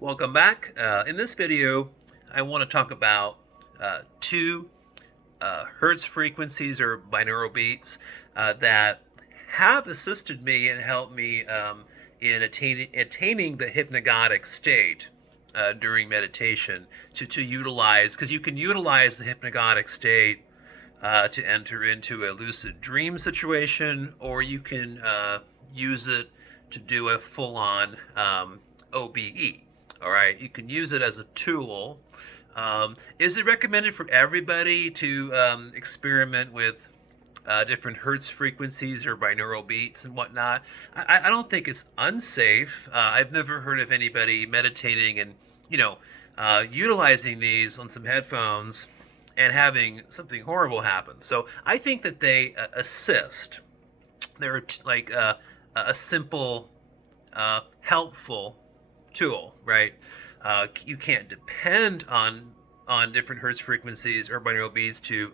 Welcome back. In this video, I want to talk about two Hertz frequencies or binaural beats that have assisted me and helped me in attaining the hypnagogic state during meditation to utilize, because you can utilize the hypnagogic state to enter into a lucid dream situation, or you can use it to do a full-on OBE. All right, you can use it as a tool. Is it recommended for everybody to experiment with different Hertz frequencies or binaural beats and whatnot? I don't think it's unsafe. I've never heard of anybody meditating and utilizing these on some headphones and having something horrible happen. So I think that they assist. They're like a simple, helpful tool, right? You can't depend on different Hertz frequencies or binaural beats to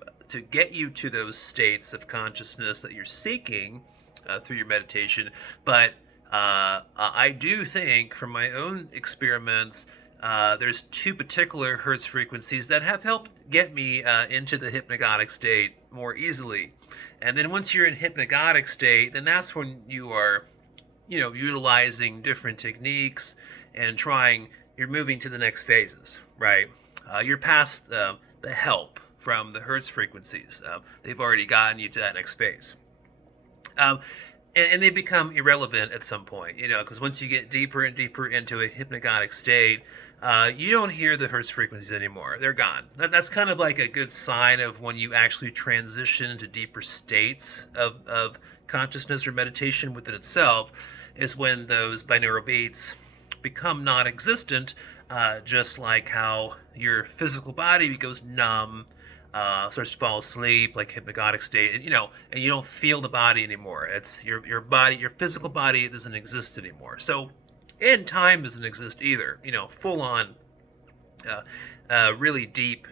get you to those states of consciousness that you're seeking through your meditation. But I do think, from my own experiments, there's two particular Hertz frequencies that have helped get me into the hypnagogic state more easily. And then once you're in hypnagogic state, then that's when you are, utilizing different techniques and you're moving to the next phases, right? You're past the help from the Hertz frequencies. They've already gotten you to that next phase. And they become irrelevant at some point, because once you get deeper and deeper into a hypnagogic state, you don't hear the Hertz frequencies anymore. They're gone. That's kind of like a good sign of when you actually transition into deeper states of consciousness or meditation within itself, is when those binaural beats become non-existent, just like how your physical body goes numb, starts to fall asleep, like hypnagogic state, and you don't feel the body anymore. It's your body, your physical body doesn't exist anymore. So, and time doesn't exist either. Full on, really deep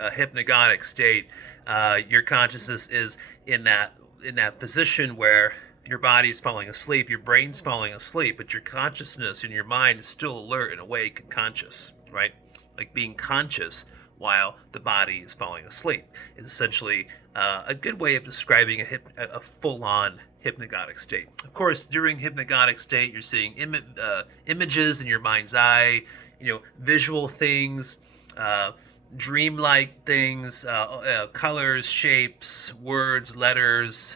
hypnagogic state. Your consciousness is in that position where your body's falling asleep, your brain's falling asleep, but your consciousness and your mind is still alert and awake and conscious, right? Like being conscious while the body is falling asleep is essentially a good way of describing a full-on hypnagogic state. Of course, during hypnagogic state, you're seeing images in your mind's eye, visual things, dreamlike things, colors, shapes, words, letters.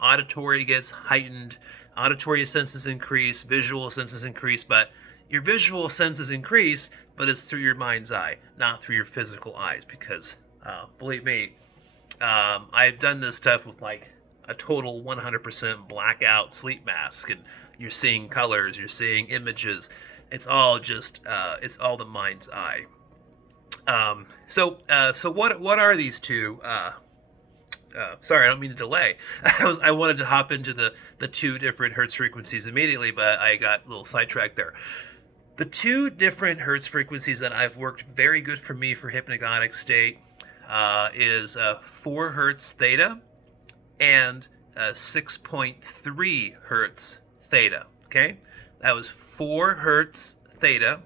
Auditory gets heightened, auditory senses increase, visual senses increase, but your visual senses increase, but it's through your mind's eye, not through your physical eyes, because believe me, I've done this stuff with like a total 100% blackout sleep mask, and you're seeing colors, you're seeing images. It's all just, it's all the mind's eye. So what are these two? Sorry, I don't mean to delay. I wanted to hop into the two different Hertz frequencies immediately, but I got a little sidetracked there. The two different Hertz frequencies that I've worked very good for me for hypnagogic state is 4 Hertz Theta and 6.3 Hertz Theta. Okay, that was 4 Hertz Theta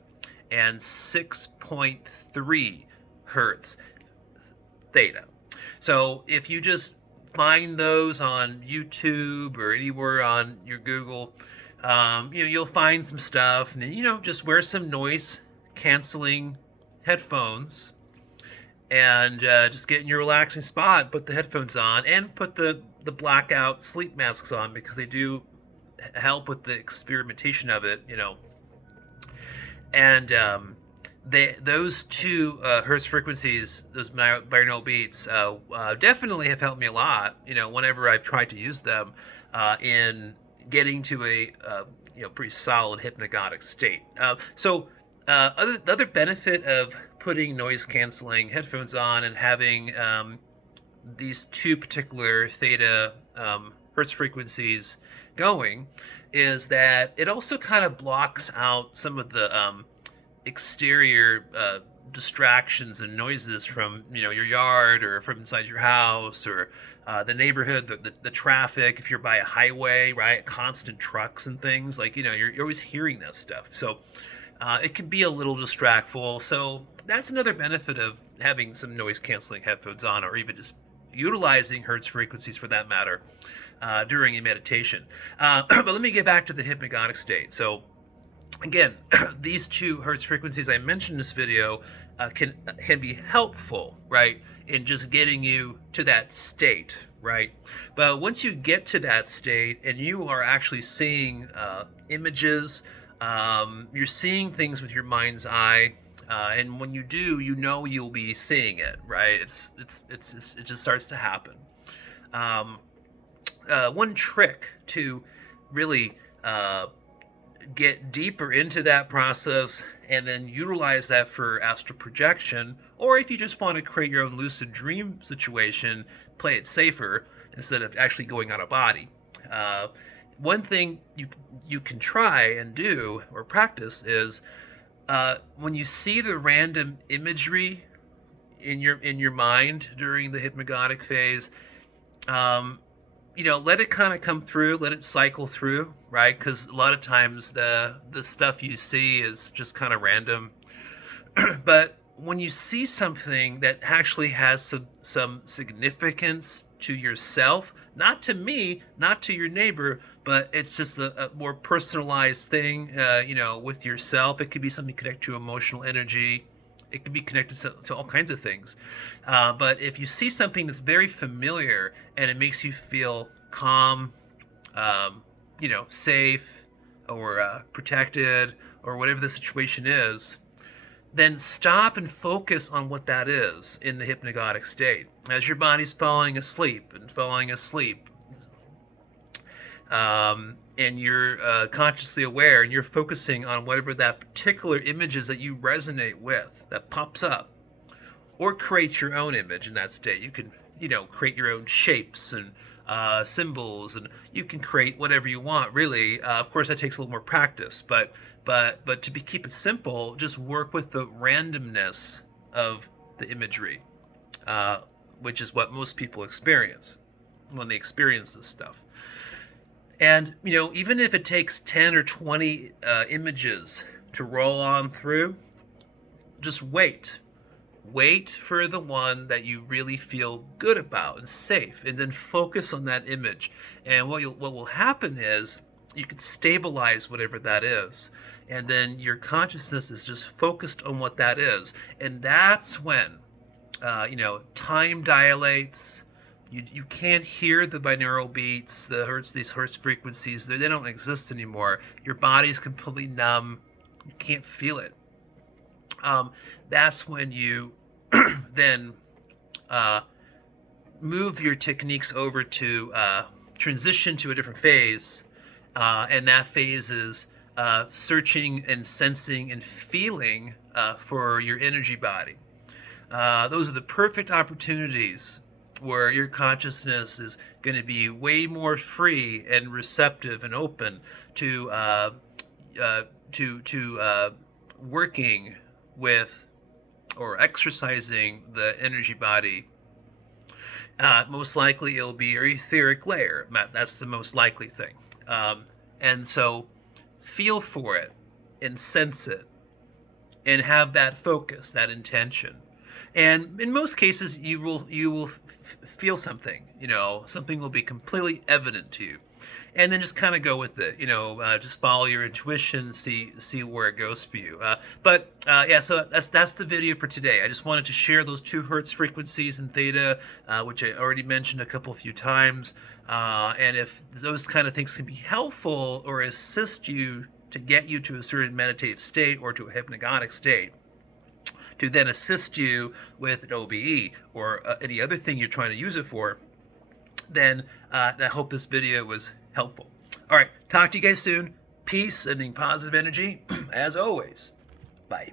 and 6.3 Hertz Theta. So if you just find those on YouTube or anywhere on your Google, you'll find some stuff, and then just wear some noise canceling headphones and just get in your relaxing spot, put the headphones on, and put the blackout sleep masks on, because they do help with the experimentation of it, and those two Hertz frequencies, those binaural beats, definitely have helped me a lot. Whenever I've tried to use them in getting to a pretty solid hypnagogic state. The other benefit of putting noise canceling headphones on and having these two particular Theta Hertz frequencies going is that it also kind of blocks out some of the exterior distractions and noises from your yard or from inside your house, or the neighborhood, the traffic, if you're by a highway, right, constant trucks and things, like, you're always hearing that stuff. So it can be a little distractful. So that's another benefit of having some noise canceling headphones on, or even just utilizing hertz frequencies for that matter during a meditation. But let me get back to the hypnagogic state. So again, these 2 hertz frequencies I mentioned in this video can be helpful, right, in just getting you to that state, right? But once you get to that state and you are actually seeing images, you're seeing things with your mind's eye, and when you do, you'll be seeing it, right? It just starts to happen. One trick to really get deeper into that process and then utilize that for astral projection, or if you just want to create your own lucid dream situation, play it safer instead of actually going out of body. One thing you can try and do or practice is when you see the random imagery in your mind during the hypnagogic phase, let it kind of come through, let it cycle through, right? Because a lot of times the stuff you see is just kind of random. But when you see something that actually has some significance to yourself, not to me, not to your neighbor, but it's just a more personalized thing, with yourself. It could be something connected to emotional energy. It can be connected to all kinds of things. But if you see something that's very familiar and it makes you feel calm, safe, or protected, or whatever the situation is, then stop and focus on what that is in the hypnagogic state. As your body's falling asleep, and you're consciously aware, and you're focusing on whatever that particular image is that you resonate with, that pops up, or create your own image in that state. You can, create your own shapes and symbols, and you can create whatever you want, really. Of course, that takes a little more practice, but to keep it simple, just work with the randomness of the imagery, which is what most people experience when they experience this stuff. And, even if it takes 10 or 20 images to roll on through, just wait. Wait for the one that you really feel good about and safe, and then focus on that image. And what will happen is you can stabilize whatever that is, and then your consciousness is just focused on what that is. And that's when, time dilates. You can't hear the binaural beats, these hertz frequencies. They don't exist anymore. Your body's completely numb. You can't feel it. That's when you then move your techniques over to transition to a different phase, and that phase is searching and sensing and feeling for your energy body. Those are the perfect opportunities where your consciousness is going to be way more free and receptive and open to working with or exercising the energy body. Most likely it'll be your etheric layer. That's the most likely thing. And so feel for it and sense it and have that focus, that intention. And in most cases, you will feel something. Something will be completely evident to you, and then just kind of go with it. Just follow your intuition, see where it goes for you. Yeah, so that's the video for today. I just wanted to share those 2 hertz frequencies in theta, which I already mentioned a few times. And if those kind of things can be helpful or assist you to get you to a certain meditative state or to a hypnagogic state, to then assist you with an OBE or any other thing you're trying to use it for, then I hope this video was helpful. All right, talk to you guys soon. Peace and positive energy, as always. Bye.